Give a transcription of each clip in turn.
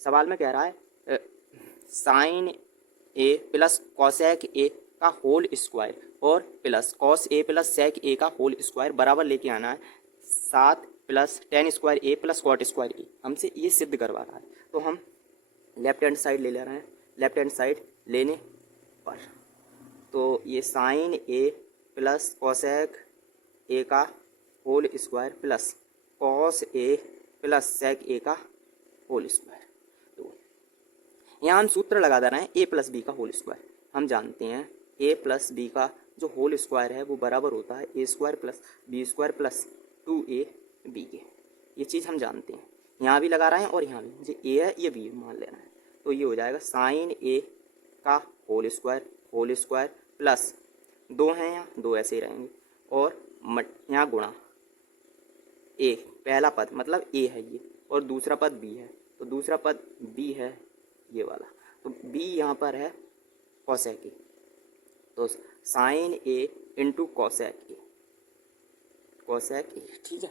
सवाल में कह रहा है sine A plus cosec A का होल स्क्वायर और plus cos A plus sec A का होल स्क्वायर बराबर लेके आना है 7 plus tan square A plus cot square A. हमसे ये सिद्ध करवा रहा है, तो हम लेफ्ट हैंड साइड ले रहे हैं। लेफ्ट हैंड साइड लेने पर तो ये sine A plus cosec A का whole square plus cos A plus sec A का होल स्क्वायर। तो यहाँ हम सूत्र लगा दे रहे हैं ए प्लस बी का होल स्क्वायर। हम जानते हैं ए प्लस बी का जो होल स्क्वायर है वो बराबर होता है A square plus B square plus 2a B के। ये चीज़ हम जानते हैं, यहाँ भी लगा रहे हैं और यहाँ भी, जो ए है ये बी मान लेना है। तो ये हो जाएगा साइन ए का होल स्क्वायर प्लस 2 हैं यहाँ, 2 ऐसे ही रहेंगे और यहाँ गुणा ए, पहला पद मतलब ए है ये और दूसरा पद बी है, तो दूसरा पद बी है ये वाला, तो बी यहाँ पर है कॉसेक ए, तो sine A into cosec A, ठीक है।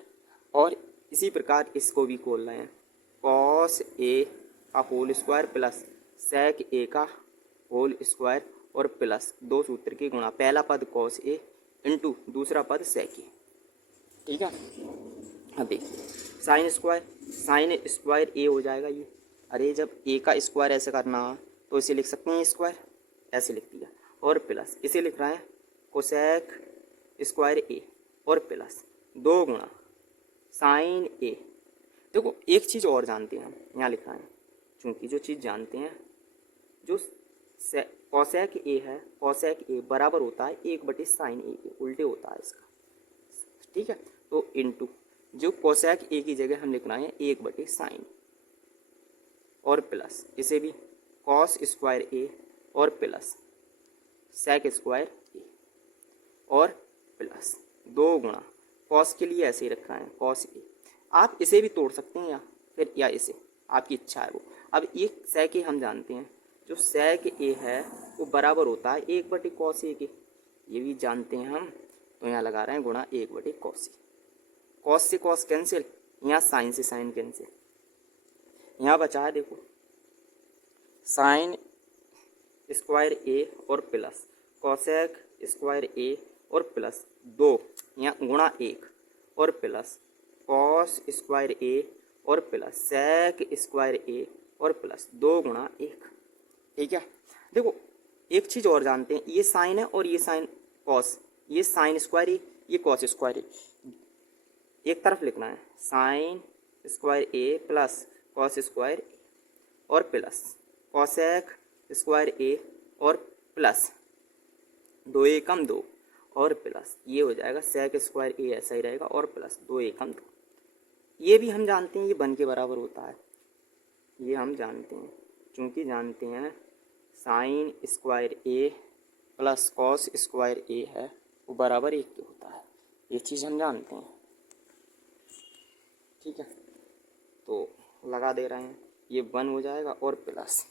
और इसी प्रकार इसको भी खोल रहे हैं, कॉस ए का whole square plus sec A का होल स्क्वायर और प्लस 2 सूत्र की गुणा, पहला पद कॉस ए इंटू दूसरा पद सेक ए, ठीक है। अब देखिए साइन स्क्वायर ए हो जाएगा ये। अरे जब ए का स्क्वायर ऐसे करना तो इसे लिख सकते हैं स्क्वायर, ऐसे लिख दिया, और प्लस इसे लिख रहे हैं कोसेक स्क्वायर ए और प्लस 2 गुणा साइन ए। देखो एक चीज़ और जानते हैं हम, यहाँ लिखा है चूँकि जो चीज़ जानते हैं, जो कोसेक ए है, कोसेक ए बराबर होता है 1/साइन ए के, उल्टे होता है इसका, ठीक है। तो इंटू जो कोसेक ए की जगह हम लिख रहे हैं 1/साइन और प्लस इसे भी कॉस स्क्वायर ए और प्लस सेक स्क्वायर ए और प्लस 2 गुणा कॉस के लिए ऐसे ही रखा है कॉस ए। आप इसे भी तोड़ सकते हैं या फिर या इसे, आपकी इच्छा है वो। अब एक सेक ए हम जानते हैं, जो सेक ए है वो बराबर होता है 1/कॉस ए के, ये भी जानते हैं हम, तो यहाँ लगा रहे हैं गुणा 1/कॉस ए। कॉस से कॉस कैंसिल, यहाँ साइन से साइन कैंसिल, यहाँ बचा है देखो साइन स्क्वायर ए और प्लस कॉसेक स्क्वायर ए और प्लस 2, यहाँ गुणा 1 और प्लस कॉस स्क्वायर ए और प्लस सेक स्क्वायर ए और प्लस 2 गुणा 1, ठीक है। देखो एक चीज़ और जानते हैं, ये साइन है और ये साइन कॉस, ये साइन स्क्वायर ए, ये कॉस स्क्वायर ए, एक तरफ लिखना है sine square A plus cos square ए और प्लस कॉसेक स्क्वायर ए और प्लस 2 एकम 2 और प्लस ये हो जाएगा सेक स्क्वायर ए, ऐसा ही रहेगा, और प्लस 2 एकम 2। ये भी हम जानते हैं ये 1 के बराबर होता है, ये हम जानते हैं, चूँकि जानते हैं sine square A plus cos square ए है वो बराबर 1 के होता है, ये चीज़ हम जानते हैं, ठीक है। तो लगा दे रहे हैं, ये 1 हो जाएगा और प्लस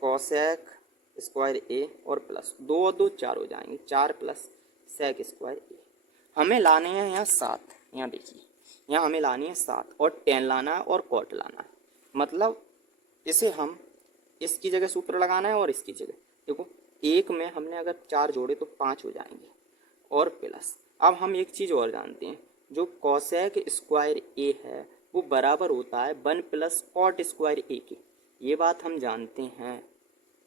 कॉसेक स्क्वायर ए और प्लस 2 और 2 4 हो जाएंगे, 4 प्लस सेक स्क्वायर ए। हमें लाने हैं यहाँ 7, यहाँ देखिए यहाँ हमें लानी है 7 और 10 लाना है और कॉट लाना है, मतलब इसे हम इसकी जगह सूत्र लगाना है और इसकी जगह, देखो एक में हमने अगर 4 जोड़े तो 5 हो जाएंगे, और प्लस अब हम एक चीज़ और जानते हैं, जो कॉसेक स्क्वायर ए है वो बराबर होता है 1 प्लस कॉट स्क्वायर ए के, ये बात हम जानते हैं।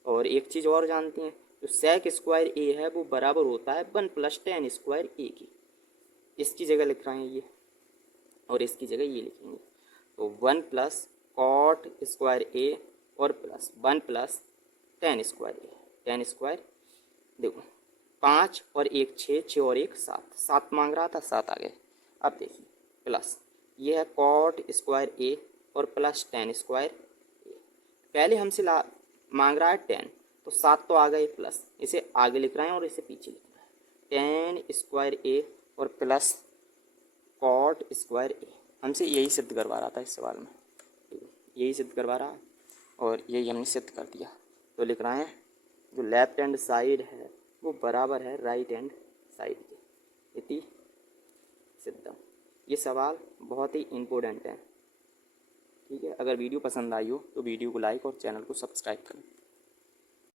और एक चीज़ और जानते हैं, जो सेक स्क्वायर ए है वो बराबर होता है 1 प्लस टेन स्क्वायर ए की, इसकी जगह लिख रहे हैं ये और इसकी जगह ये लिखेंगे, तो 1 प्लस कॉट स्क्वायर ए और प्लस 1 प्लस टेन स्क्वायर ए, टेन स्क्वायर, देखो 5 और 1 6, 6 और 1 7, 7 मांग रहा था 7 आ गए। अब देखिए प्लस ये है कॉट स्क्वायर ए और प्लस टेन स्क्वायर ए, पहले हमसे मांग रहा है 10, तो 7 तो आ गए, प्लस इसे आगे लिख रहे हैं और इसे पीछे लिख रहे हैं, 10 स्क्वायर ए और प्लस कॉट स्क्वायर ए। हमसे यही सिद्ध करवा रहा था इस सवाल में, यही सिद्ध करवा रहा है और यही हमने सिद्ध कर दिया। तो लिख रहे हैं जो लेफ्ट हैंड साइड है वो बराबर है राइट हैंड साइड के, इति सिद्धम। ये सवाल बहुत ही इम्पोर्टेंट है। ठीक है, अगर वीडियो पसंद आई हो तो वीडियो को लाइक और चैनल को सब्सक्राइब करें।